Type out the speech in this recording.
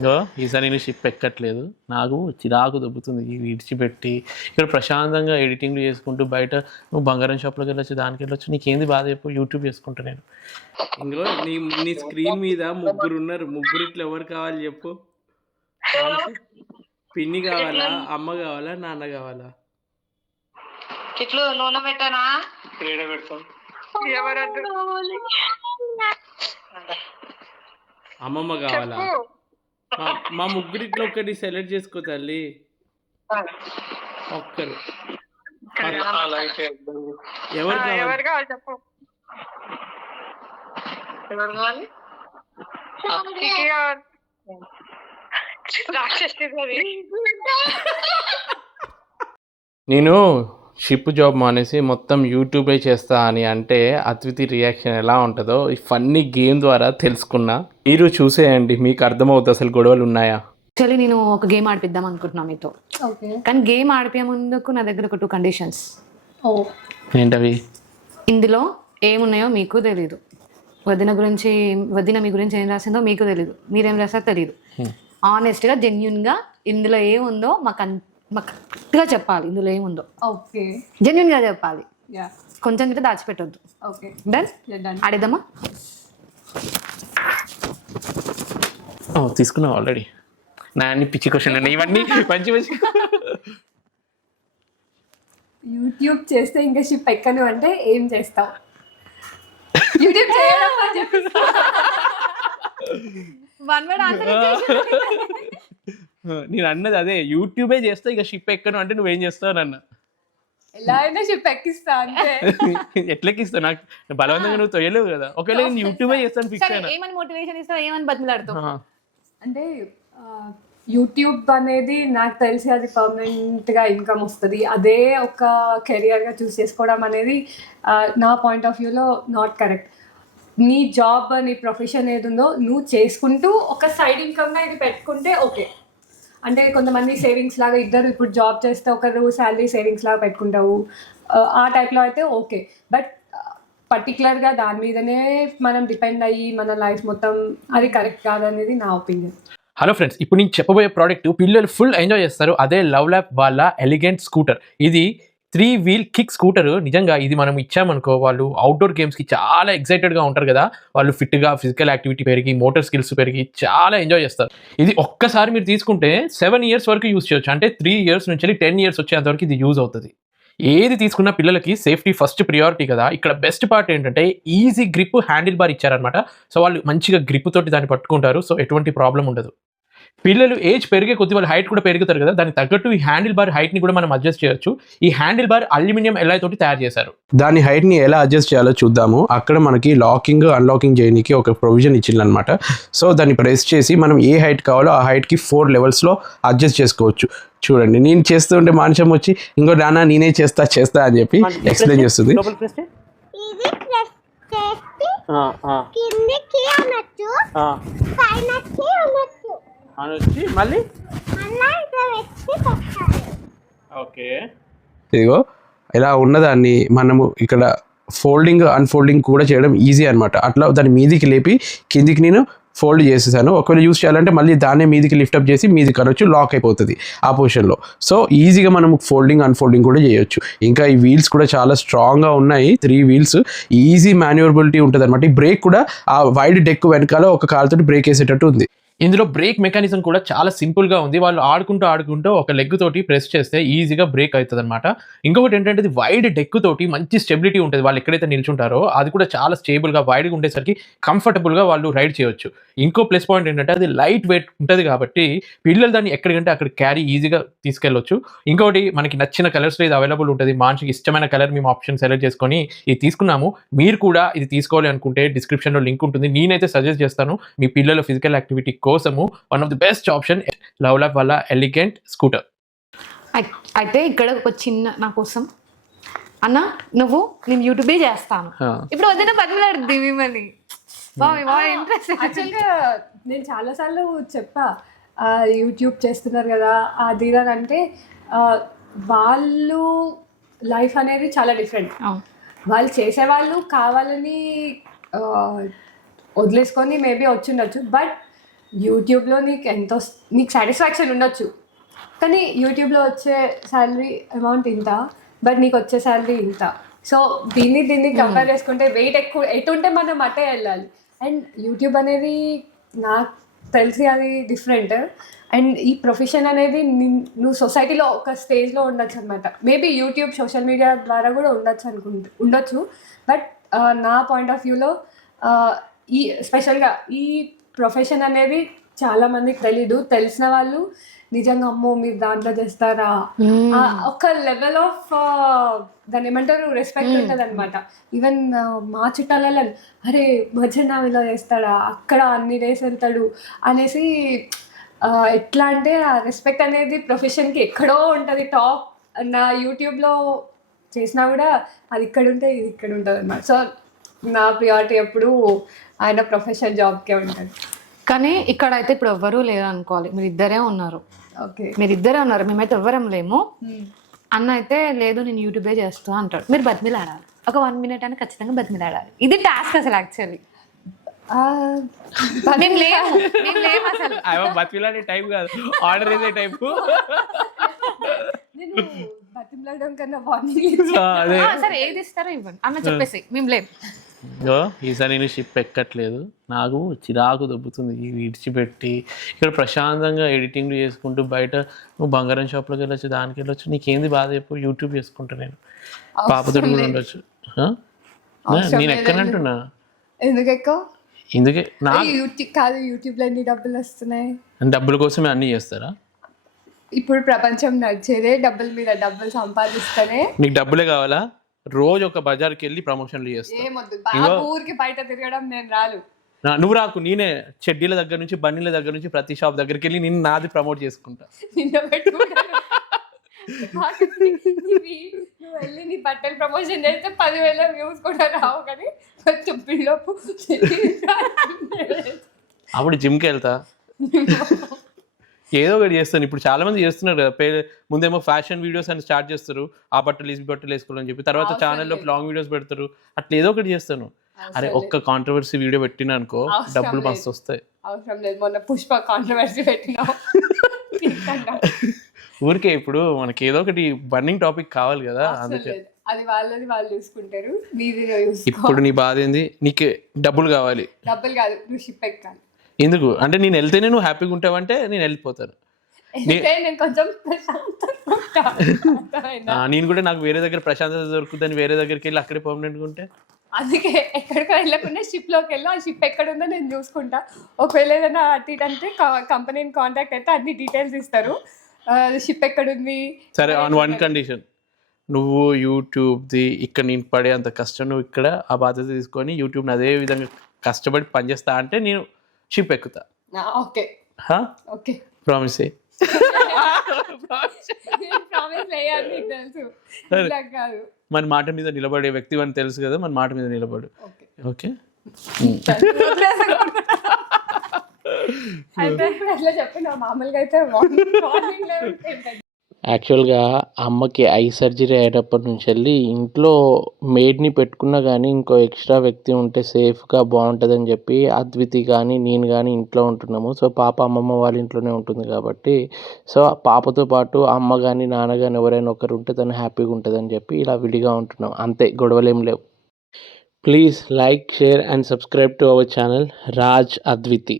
ఇగో ఈసారి నేను షిప్ ఎక్కట్లేదు. నాకు చిరాకు దొబ్బుతుంది. విడిచిపెట్టి ఇక్కడ ప్రశాంతంగా ఎడిటింగ్లు చేసుకుంటూ బయట నువ్వు బంగారం షాప్లోకి వెళ్ళొచ్చు దానికి వెళ్ళొచ్చు నీకేంది బాధ చెప్పు యూట్యూబ్ చేసుకుంటా నేను. ఇంకో నీ నీ స్క్రీన్ మీద ముగ్గురు ఉన్నారు ముగ్గురు ఇట్లా ఎవరు కావాలి చెప్పు. పిన్ని కావాలా అమ్మ కావాలా నాన్న కావాలా? ఇట్లు నూనె పెట్టానా? ఏడ పెడతాం. అమ్మమ్మ కావాలా? మా- ముగ్గురిట్లో ఒకటి సెలెక్ట్ చేసుకో తల్లి. ఒక్కరు. ఎవరు? కావాలి? ఎవరు కావాలి చెప్పు. ఎవరు కావాలి. నేను షిప్ జాబ్ మానేసి మొత్తం యూట్యూబే చేస్తా అని అంటే అద్వితి రియాక్షన్ ఎలా ఉంటుందో ఈ ఫన్నీ గేమ్ ద్వారా తెలుసుకున్నా. మీరు చూసేయండి మీకు అర్థమవుతుంది అసలు గొడవలు ఉన్నాయా? యాక్చువల్లీ నేను ఒక గేమ్ ఆడిపిద్దాం అనుకుంటున్నా మీతో. ఓకే. కానీ గేమ్ ఆడిపోయే ముందుకు నా దగ్గర ఒక టూ కండిషన్స్ ఓ. ఏంటవి? ఇందులో ఏమున్నాయో మీకు తెలియదు వదిన గురించి వదిన మీ గురించి ఏం రాసిందో మీకు తెలియదు మీరేం రాసారో తెలియదు ఆనెస్ట్గా జెన్యున్గా ఇందులో ఏముందో మాకు అన్ మాకు కరెక్ట్గా చెప్పాలి ఇందులో ఏముందో. ఓకే. జెన్యున్గా చెప్పాలి. యా. కొంచెం గిట్ట దాచిపెట్టొద్దు. ఓకే. డన్ ఓ, తీసుకున్నావు ఆల్రెడీ నా అన్ని పిచ్చి క్వశ్చన్ అండి. ఇవన్నీ మంచి మంచి యూట్యూబ్ చేస్తే ఇంకా షిప్ ఎక్కను అంటే ఏం చేస్తావు యూట్యూబ్ చేయడం వన్ వర్డ్ ఆన్సర్ నేను అన్నది అదే యూట్యూబే చేస్తా ఇక షిప్ ఎక్కను అంటే నువ్వేం చేస్తావు నన్ను ఎలా అయినా షిప్ ఎక్కిస్తా అంతే. ఎట్లెక్కిస్తావు నాకు బలవంతంగా నువ్వు తొయ్యలేవు కదా. ఒకవేళ నేను యూట్యూబే చేస్తాను ఫిక్స్ అయినా. ఏమని మోటివేషన్ ఇస్తావు? ఏమని బతిమలాడుతావు. అంటే యూట్యూబ్ అనేది నాకు తెలిసి అది పర్మనెంట్గా ఇన్కమ్ వస్తుంది. అదే ఒక కెరియర్గా చూస్ చేసుకోవడం అనేది నా పాయింట్ ఆఫ్ వ్యూలో నాట్ కరెక్ట్ నీ జాబ్ నీ ప్రొఫెషన్ ఏది ఉందో నువ్వు చేసుకుంటూ ఒక సైడ్ ఇన్కమ్గా ఇది పెట్టుకుంటే ఓకే అంటే కొంతమంది సేవింగ్స్ లాగా ఇద్దరు ఇప్పుడు జాబ్ చేస్తే ఒకరు శాలరీ సేవింగ్స్ లాగా పెట్టుకుంటావు. ఆ, టైప్లో అయితే ఓకే బట్ పర్టికులర్గా దాని మీదనే మనం డిపెండ్ అయ్యి మన లైఫ్ మొత్తం అది కరెక్ట్ కాదనేది నా ఒపీనియన్ హలో ఫ్రెండ్స్ ఇప్పుడు నేను చెప్పబోయే ప్రోడక్ట్ పిల్లలు ఫుల్ ఎంజాయ్ చేస్తారు. అదే లవ్ ల్యాప్ వాళ్ళ ఎలిగెంట్ స్కూటర్ ఇది త్రీ వీల్ కిక్ స్కూటర్ నిజంగా ఇది మనం ఇచ్చామనుకో వాళ్ళు అవుట్డోర్ గేమ్స్కి చాలా ఎక్సైటెడ్గా ఉంటారు కదా. వాళ్ళు ఫిట్గా ఫిజికల్ యాక్టివిటీ పెరిగి మోటార్ స్కిల్స్ పెరిగి చాలా ఎంజాయ్ చేస్తారు. ఇది ఒక్కసారి మీరు తీసుకుంటే సెవెన్ ఇయర్స్ వరకు యూస్ చేయొచ్చు. అంటే త్రీ ఇయర్స్ నుంచి టెన్ ఇయర్స్ వచ్చేంత వరకు ఇది యూజ్ అవుతుంది. ఏది తీసుకున్న పిల్లలకి సేఫ్టీ ఫస్ట్ ప్రియారిటీ కదా. ఇక్కడ బెస్ట్ పార్ట్ ఏంటంటే ఈజీ గ్రిప్ హ్యాండిల్ బార్ ఇచ్చారనమాట సో వాళ్ళు మంచిగా గ్రిప్ తోటి దాన్ని పట్టుకుంటారు. సో ఎటువంటి ప్రాబ్లం ఉండదు. పిల్లలు ఏజ్ పెరిగే కొద్ది వాళ్ళ హైట్ కూడా పెరుగుతారు కదా దానికి తగ్గట్టు ఈ హ్యాండిల్ బార్ హైట్ని కూడా మనం అడ్జస్ట్ చేయొచ్చు. ఈ హ్యాండిల్ బార్ అల్యూమినియం ఎల్ఐ తోటి తయారు చేశారు. దాని హైట్ని ఎలా అడ్జస్ట్ చేయాలో చూద్దాము. అక్కడ మనకి లాకింగ్ అన్లాకింగ్ చేయడానికి ఒక ప్రొవిజన్ ఇచ్చింది అనమాట సో దాన్ని ప్రెస్ చేసి మనం ఏ హైట్ కావాలో ఆ హైట్కి ఫోర్ లెవెల్స్లో అడ్జస్ట్ చేసుకోవచ్చు. చూడండి నేను చేస్తుంటే మాంసం వచ్చి ఇంకో నాన్న నేనే చేస్తా చేస్తా అని చెప్పి ఎక్స్ప్లెయిన్ చేస్తుంది. చేస్తే కిందకి అనొచ్చు పైనకి అనొచ్చు వచ్చి మళ్ళీ? ఓకే. ఇదిగో ఇలా ఉన్నదాన్ని మనము ఇక్కడ ఫోల్డింగ్ అన్ఫోల్డింగ్ కూడా చేయడం ఈజీ అనమాట అట్లా దాని మీదికి లేపి కిందికి నేను ఫోల్డ్ చేసేసాను. ఒకవేళ యూస్ చేయాలంటే మళ్ళీ దాన్నే మీదికి లిఫ్టప్ చేసి మీది అనొచ్చు లాక్ అయిపోతుంది ఆ పొజిషన్లో సో ఈజీగా మనం ఫోల్డింగ్ అన్ఫోల్డింగ్ కూడా చేయొచ్చు. ఇంకా ఈ వీల్స్ కూడా చాలా స్ట్రాంగ్గా ఉన్నాయి. త్రీ వీల్స్ ఈజీ మాన్యువబిలిటీ ఉంటుంది అనమాట ఈ బ్రేక్ కూడా ఆ వైడ్ డెక్ వెనకాల ఒక కాలుతో బ్రేక్ వేసేటట్టు ఉంది. ఇందులో బ్రేక్ మెకానిజం కూడా చాలా సింపుల్గా ఉంది. వాళ్ళు ఆడుకుంటూ ఆడుకుంటూ ఒక లెగ్ తోటి ప్రెస్ చేస్తే ఈజీగా బ్రేక్ అవుతుంది అనమాట ఇంకొకటి ఏంటంటే ఇది వైడ్ డెక్ తోటి మంచి స్టెబిలిటీ ఉంటుంది. వాళ్ళు ఎక్కడైతే నిల్చుంటారో అది కూడా చాలా స్టేబుల్గా వైడ్గా ఉండేసరికి కంఫర్టబుల్గా వాళ్ళు రైడ్ చేయొచ్చు. ఇంకో ప్లస్ పాయింట్ ఏంటంటే అది లైట్ వెయిట్ ఉంటుంది కాబట్టి పిల్లలు దాన్ని ఎక్కడికంటే అక్కడ క్యారీ ఈజీగా తీసుకెళ్ళొచ్చు. ఇంకోటి మనకి నచ్చిన కలర్స్లో ఇది అవైలబుల్ ఉంటుంది. మనిషికి ఇష్టమైన కలర్ మేము ఆప్షన్ సెలెక్ట్ చేసుకొని ఇది తీసుకున్నాము. మీరు కూడా ఇది తీసుకోవాలి అనుకుంటే డిస్క్రిప్షన్లో లింక్ ఉంటుంది. నేనైతే సజెస్ట్ చేస్తాను. మీ పిల్లల ఫిజికల్ యాక్టివిటీ కోసము one of the best option love lap వల్ల ఎలిగెంట్ స్కూటర్ అయి- అయితే ఇక్కడ ఒక చిన్న నా కోసం. అన్న నువ్వు నేను యూట్యూబే చేస్తాను. ఇప్పుడు వదిన బదిలాడుద్ది మిమ్మల్ని. నేను చాలాసార్లు చెప్పా ఆ, యూట్యూబ్ చేస్తున్నారు కదా అది అంటే ఆ, వాళ్ళు లైఫ్ అనేది చాలా డిఫరెంట్. వాళ్ళు చేసేవాళ్ళు కావాలని ఆ, వదిలేసుకొని మేబీ వచ్చిండొచ్చు బట్ యూట్యూబ్లో నీకు ఎంతో నీకు సాటిస్ఫాక్షన్ ఉండొచ్చు. కానీ యూట్యూబ్లో వచ్చే శాలరీ అమౌంట్ ఇంత బట్ నీకు వచ్చే శాలరీ ఇంత. సో దీన్ని దీన్ని కంపేర్ చేసుకుంటే వెయిట్ ఎక్కువ ఎటు ఉంటే మనం అటే వెళ్ళాలి. అండ్ యూట్యూబ్ అనేది నాకు తెలిసి అది డిఫరెంట్ అండ్ ఈ ప్రొఫెషన్ అనేది నువ్వు సొసైటీలో ఒక స్టేజ్లో ఉండొచ్చు అనమాట మేబీ యూట్యూబ్ సోషల్ మీడియా ద్వారా కూడా ఉండొచ్చు అనుకుంటు ఉండొచ్చు. బట్ నా పాయింట్ ఆఫ్ వ్యూలో ఈ స్పెషల్గా ఈ ప్రొఫెషన్ అనేది చాలా మందికి తెలీదు. తెలిసిన వాళ్ళు నిజంగా అమ్మో మీరు దాంట్లో చేస్తారా? ఒక లెవెల్ ఆఫ్ దాన్ని ఏమంటారు? రెస్పెక్ట్ ఉంటుంది అనమాట ఈవెన్ మా చుట్టాలలో అరే భజన ఇలా చేస్తాడా? అక్కడ అన్ని డేస్ వెళ్తాడు? అనేసి ఎట్లా అంటే ఆ రెస్పెక్ట్ అనేది ప్రొఫెషన్కి ఎక్కడో ఉంటుంది. టాప్ నా యూట్యూబ్లో చేసినా కూడా అది ఇక్కడ ఉంటే ఇది ఇక్కడ ఉంటుంది అనమాట సో నా ప్రియారిటీ ఎప్పుడు ఆయన ప్రొఫెషనల్ జాబ్కే ఉంటుంది. కానీ ఇక్కడ అయితే ఇప్పుడు ఎవ్వరూ లేరు అనుకోవాలి మీరు ఇద్దరే ఉన్నారు. ఓకే. మీరు ఇద్దరే ఉన్నారు. మేమైతే ఎవ్వరం లేము. అన్న అయితే లేదు నేను యూట్యూబే చేస్తా అంటాడు. మీరు బతిమిలాడాలి. ఒక వన్ మినిట్ అని ఖచ్చితంగా బతిమిలాడాలి. ఇది టాస్క్ అసలు యాక్చువల్లీ మేము లేము. మేము లేము అసలు. అవ బతిలాడే టైప్ కాదు. ఆర్డర్ వేసే టైపు నేను బతిమలాడడం కన్నా వార్నింగ్ అదే. సరే ఏది ఇస్తారో ఇవ్వండి. అన్న చెప్పేసి మేము ఇగో ఈసారి నేను షిప్ ఎక్కట్లేదు. నాకు చిరాకు దొబ్బుతుంది. విడిచిపెట్టి ఇక్కడ ప్రశాంతంగా ఎడిటింగ్లు చేసుకుంటూ బయట నువ్వు బంగారం షాప్లోకి వెళ్ళొచ్చు దానికి వెళ్ళొచ్చు. నీకేంది బాధ చెప్పు యూట్యూబ్ చేసుకుంటా నేను. పాపతో కూడా ఉండొచ్చు? నేను ఎక్కనంటున్నా? ఎందుకు ఎక్కువ ఇందుకే నా యూట్యూబ్ కాదు యూట్యూబ్లో ఎన్ని డబ్బులు వస్తున్నాయి? డబ్బుల కోసమే అన్నీ చేస్తారా? ఇప్పుడు ప్రపంచం నడిచేదే డబ్బుల మీద డబ్బులు సంపాదిస్తేనే. నీకు డబ్బులే కావాలా? రోజు ఒక బజార్కి వెళ్ళి ప్రమోషన్లు చేస్తా. ఏమొద్దు ఊరికి బయట తిరగడం నేను రాలు నా- నువ్వు రాకు నేనే చెడ్డీల దగ్గర నుంచి బండిల దగ్గర నుంచి ప్రతి షాప్ దగ్గరికి వెళ్ళి నేను నాది ప్రమోట్ చేసుకుంటా. నిన్న పెట్టుకుంటాను. ఇవి నువ్వు వెళ్ళి నీ బట్టలు ప్రమోషన్ చేస్తే పదివేల వ్యూస్ కూడా రావు కానీ కొంచెం పిల్లపు అప్పుడు జిమ్కి వెళ్తా. ఏదో ఒకటి చేస్తాను. ఇప్పుడు చాలా మంది చేస్తున్నారు కదా పే ముందేమో ఫ్యాషన్ వీడియోస్ అని స్టార్ట్ చేస్తారు. ఆ బట్టలు ఈ బట్టలు వేసుకోవాలని చెప్పి. తర్వాత ఛానల్లో లాంగ్ వీడియోస్ పెడతారు. అట్లా ఏదో ఒకటి చేస్తాను. అరే ఒక్క కాంట్రవర్సీ వీడియో పెట్టినా అనుకో డబ్బులు. మస్తు వస్తాయి అవసరం లేదు. మొన్న పుష్ప కాంట్రవర్సీ. ఊరికే ఇప్పుడు మనకి ఏదో ఒకటి బర్నింగ్ టాపిక్ కావాలి కదా అందుకే. అది వాళ్ళది వాళ్ళు చూసుకుంటారు. ఇప్పుడు నీ బాధ ఏంది? నీకు డబ్బులు కావాలి. డబ్బులు కాదు నువ్వు షిప్ ఎక్కాలి. ఎందుకు? అంటే నేను వెళ్తేనే నువ్వు హ్యాపీగా ఉంటావంటే నేను వెళ్ళిపోతాను. నేను కూడా నాకు వేరే దగ్గర ప్రశాంతత దొరుకుతుందని వేరే దగ్గరికి వెళ్ళి అక్కడే పర్మనెంట్గా ఉంటే? అందుకే ఎక్కడికో వెళ్ళకుండా షిప్లోకి వెళ్ళి ఆ షిప్ ఎక్కడ ఉందో నేను చూసుకుంటా. ఒకవేళ ఏదైనా అటు ఇటు అంటే కంపెనీని కాంటాక్ట్ అయితే అన్ని డీటెయిల్స్ ఇస్తారు. షిప్ ఎక్కడ ఉంది సరే ఆన్ వన్ కండిషన్ నువ్వు యూట్యూబ్ది ఇక్కడ నేను పడే అంత కష్టం నువ్వు ఇక్కడ ఆ బాధ్యత తీసుకొని యూట్యూబ్ని అదే విధంగా కష్టపడి పనిచేస్తా అంటే నేను షిప్ ఎక్కుతా. ఓకే. ఓకే. ప్రామిస్ మన మాట మీద నిలబడే వ్యక్తి అని తెలుసు కదా మన మాట మీద నిలబడు. ఓకే. ఓకే? అయితే ఇప్పుడు అట్లా చెప్పిన మామూలుగా అయితే యాక్చువల్గా అమ్మకి ఐ సర్జరీ అయ్యేటప్పటి నుంచి వెళ్ళి ఇంట్లో మేడ్ని పెట్టుకున్నా కానీ ఇంకో ఎక్స్ట్రా వ్యక్తి ఉంటే సేఫ్గా బాగుంటుందని చెప్పి అద్వితి కానీ నేను కానీ ఇంట్లో ఉంటున్నాము. సో పాప అమ్మమ్మ వాళ్ళ ఇంట్లోనే ఉంటుంది కాబట్టి సో పాపతో పాటు అమ్మ కానీ నాన్న కానీ ఎవరైనా ఒకరు ఉంటే తను హ్యాపీగా ఉంటుందని చెప్పి ఇలా విడిగా ఉంటున్నాం. అంతే గొడవలేం లేవు. Please like share and subscribe to our channel Raj Adviti.